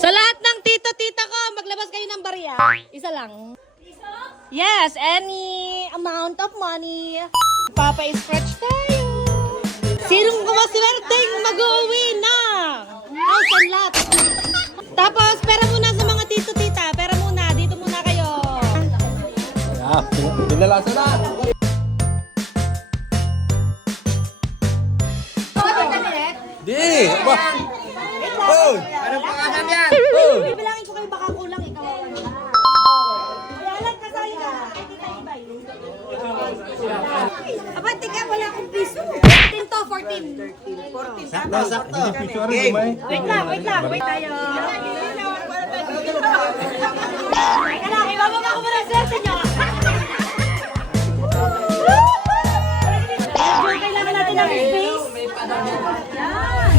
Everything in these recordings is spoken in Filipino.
Sa lahat ng tito-tita ko, maglabas kayo ng barya. Isa lang. Yes, any amount of money. Papa-scratch tayo. Sinong kumaswerteng mag-uwi na? House and lot. Tapos, pera muna sa mga tito-tita. Pera muna. Dito muna kayo. Pinalasan na. Di! Ba? Oh! Anong pangalan yan? Oh! Bibilangin ko kayo baka kulang ikaw. Ayan, kasali ka. Aba, tika, wala akong piso. 14 to, 14. 14 tama. Sakto. Game. Wait lang. Wait tayo. Kailangan, ibababa ko muna sa inyo. Kailangan natin ng space. Yan.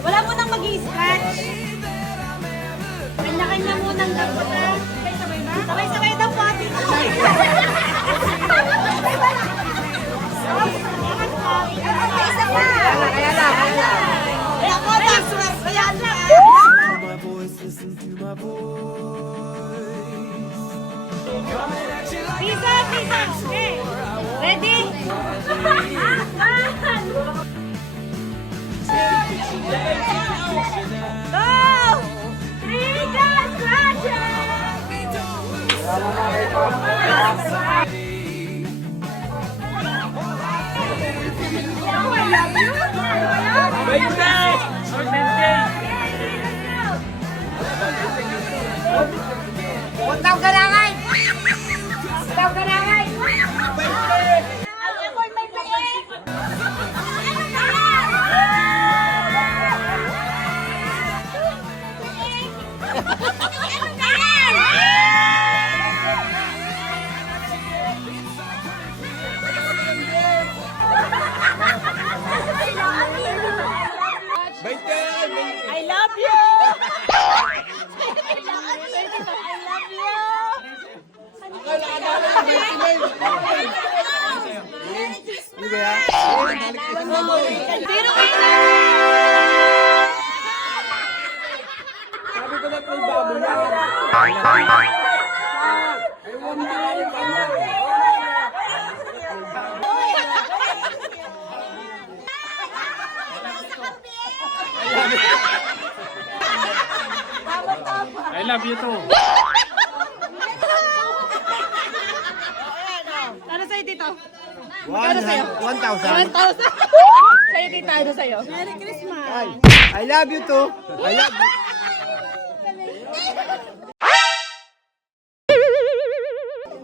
Wala mo nang mag-i-scratch. Kanya-kanya mo nang gagawin. Sabay-sabay ba? Sabay-sabay daw po ating isa pa! Kaya lang. Kaya po, tax-work. Kaya lang. Pisa. Okay. Ready? Go! 3 guys, Huwag daw garangan! Huwag daw garangan! Ang ako'y may paik! I love you! Pero Sabi ko na kung bago na. I love you too. ano sa'yo, Tito? 1,000. 1,000. Sa'yo, Tita, ano sa'yo? Merry Christmas. I love you too. I love you.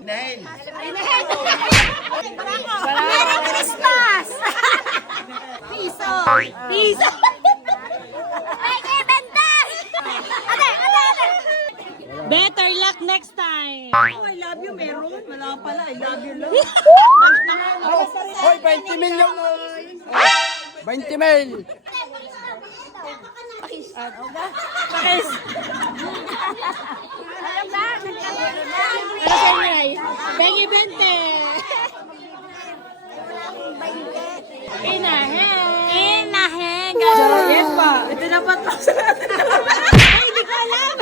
Nail. Merry Christmas! Piso! Piso! Better luck next time! Oh, I love you, meron. Wala pala, I love you lang. Hoy, 20 million. 20 mil. Pakis. Ano Ano sa'yo, Ray? Bengi 20! Inaheng! Yes pa, ito dapat pa sa Ay, hindi ko alam!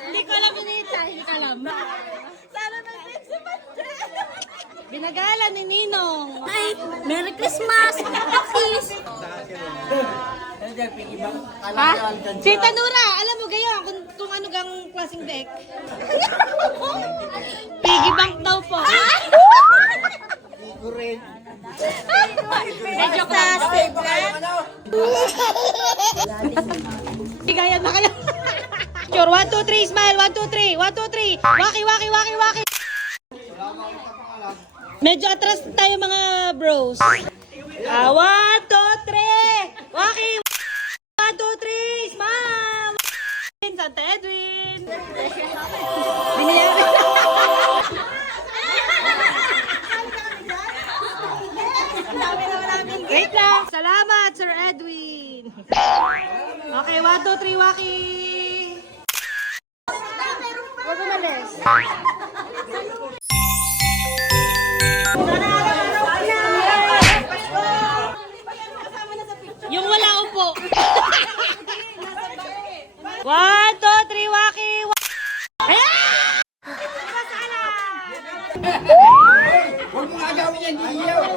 Hindi ko alam, Nita. Hindi ko alam. Sana may si Binagala ni Ninong. Ay, Merry Christmas! Pakis! Ha? Si Tanura, alam mo gayon kung ano gang klaseng deck. Piggy bank daw po. Medyo plastic. Bigayan na kayo. Sure, 1, 2, 3, smile. 1, 2, 3. 1, 2, 3. Waki, waki, waki, waki. Medyo atras tayo mga bros. 1, 2, 3. Waki. 1, 2, 3. Smile. Santa Edwin. Binili Sir Edwin. Okay, 1, 2, 3, Waki. Huwag umalis. Yung wala upo. 1, 2, 3, Waki. Huwag mo agawin yan, iiyaw.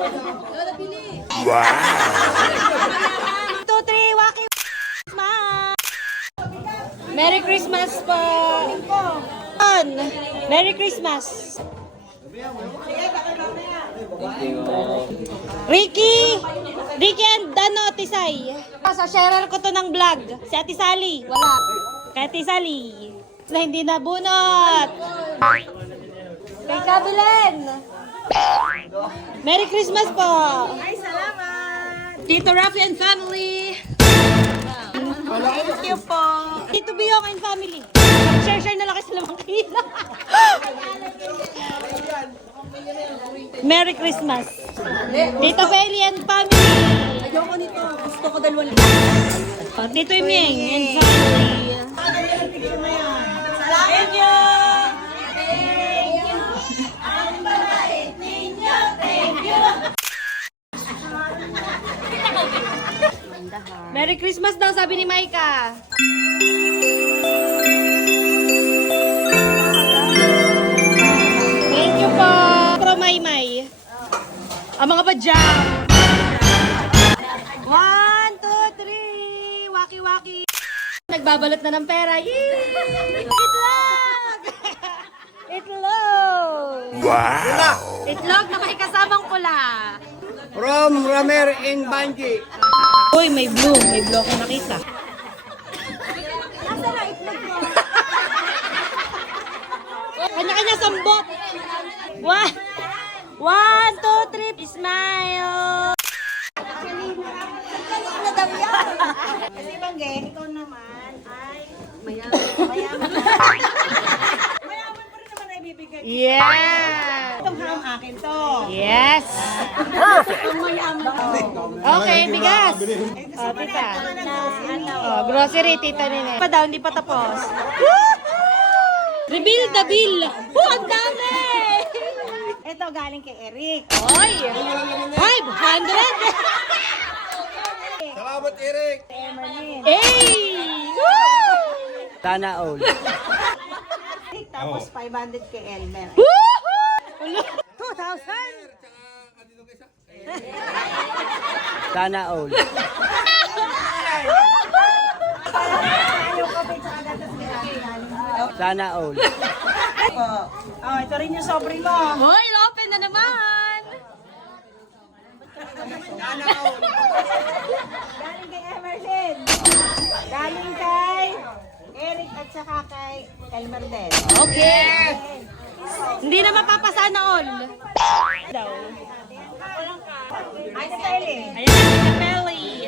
2, 3, Waki. Merry Christmas po. Merry Christmas. Ricky and Dano, Tisay. Sa sharer ko to ng vlog. Si Ate Sally. Wala. Kay Ate Sally. Na hindi nabunot. Kay Kabilen. Merry Christmas po. Ay, salamat! Tito Rafi and family. Thank you po! Tito Biyong and family. Share na lang kayo sa lamang kilo. Merry Christmas. Tito Feli and family. Ayoko nito. Gusto ko dalawang Tito Imieng and family. Salamat niyo! Merry Christmas daw, sabi ni Maika. Thank you po. Pro Maymay. Ang mga badyang. 1, 2, 3. Waki-waki. Nagbabalot na ng pera. Yay! Itlog! Itlog! Wow! Itlog na may kasamang pula. From Ramer in Banji. Uy, may blue. May blue ako nakita. Kanya-kanya sambot. 1, 2, 3. Smile. Kasi Bangge, ikaw naman ay mayaman. Mayaman pa rin naman na ibibigay. Yeah. Itong ham akin to. Yes. Ang mayaman to. Okay, bigas. Oh, tita. Oh, grocery, tita nila. Pa daw, hindi pa tapos. Reveal the bill. Oh, ang dami. Ito galing kay Eric. Oy! 500! Salamat, Eric. Emerlyn. Hey! Woo! Sana all. Eric, tapos 500 kay Elmer. Woohoo! 2,000! Sana all. Ayaw ka pa sa agatas ni Sana all. Oh, ito rin yung sobre mo. Hoy, open na naman! Galing kay Emerlyn. Galing kay Eric at saka kay Elmer din. Okay. Hindi na mapapasana all. Daw. Ay, sa Eli. Ayan, Tita Pelly.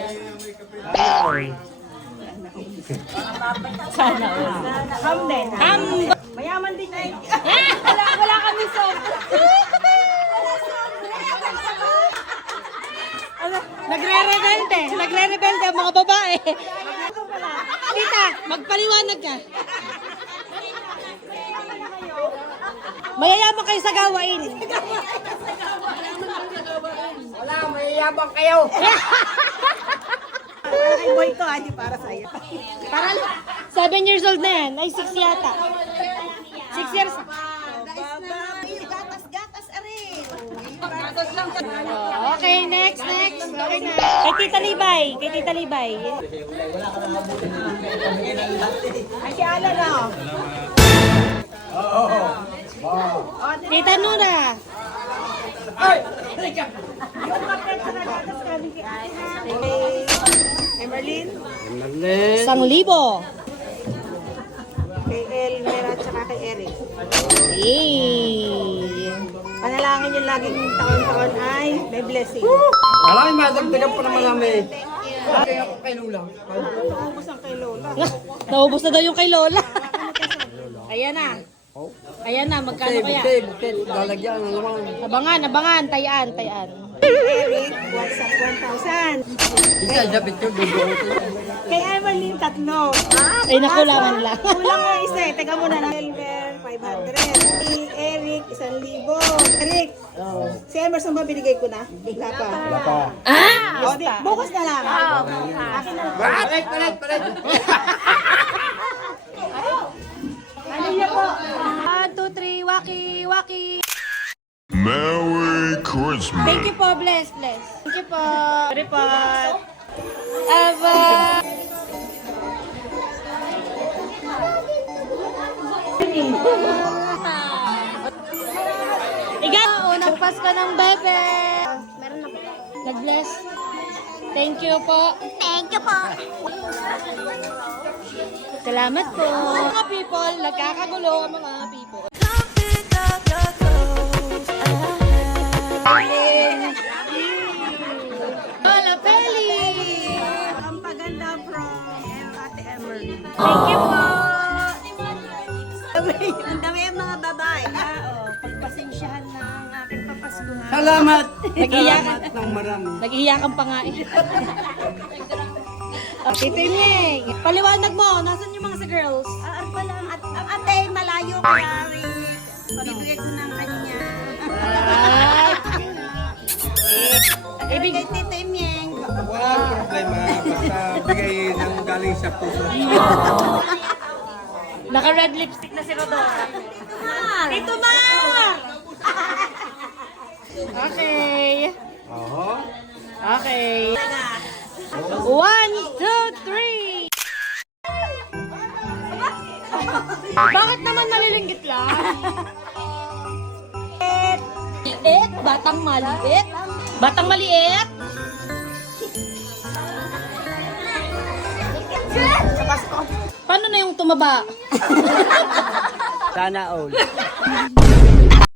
Sana all. Ham din. Ham! Mayaman din kayo. Wala kami sob. Nagre-rebelde. Nagre-rebelde ang mga babae. Tita, magpaliwanag ka. Mayayaman kayo sa gawain. Wala, mayayabang kayo. Para kay boy to, hindi para sa'yo. Parang 7 years old na yan. Ay, 6 yata. 6 years. Gatas-gatas, Ari. Okay, next. Okay na. Kay Tita Libay. Kay Tita Libay. Ay, si Ala na. Tita Nura. Yung kapit sa gatas galing kay Emerlyn, Merlin. 1,000. kay Elmer at saka kay Eric. Yay! Panalangin yung laging taon-taon ay may blessing. Alam, madagdagan pa naman namin. Kaya ako kay Lula. Ubus ang kay Lola. Naubos na daw yung kay Lola. Ayan na. Ayan na, magkano kaya? Butil. Lalagyan ng lamang. Abangan, tayaan. Eric, WhatsApp 1,000. Isa, sapit ko, bubuotin. Kay Emerlyn, 3. Ay, nakulangan lang. Kulang nga isa eh. Teka muna na. Elmer, 500. Si Eric, 1,000. Eric, si Emerson ba binigay ko na? Wala pa. Wala pa. O, di, bukas na lang. Akin na lang. Palit! Ano niya po? 1, 2, 3, waki, waki. Merry Christmas. Thank you po, bless. Thank you po. Report. Ava. Ikaw, unang Pasko ng bebe. Meron na po. God-bless. Thank you po. Thank you po. Salamat po. Mga people, nagkakagulo ang mga people. Hola, Peli! Ang paganda from Ate Emerlyn. Thank you po. Ang dami yung mga babae. Pagpasensyahan na ang aking papaskuhan. Salamat! Nag-iyakan. ng marami. Nag-iiyakan pa nga eh. Tito Imeng, paliwanag mo, nasan yung mga sa girls? Aan pa lang. At ang ate malayo kaya rin. Bibigay ko ng kanya. Ibig, Kay Tito Imeng. Walang problema, basta bigay ng galing sa puso. naka-red lipstick na si Rodolfo. Tito Ma! Okay. Oo. Okay. 1, 2, 3. Bakit naman nalilinggit lang? Liit? Batang maliit? Batang maliit? Paano na yung tumaba? Sana all.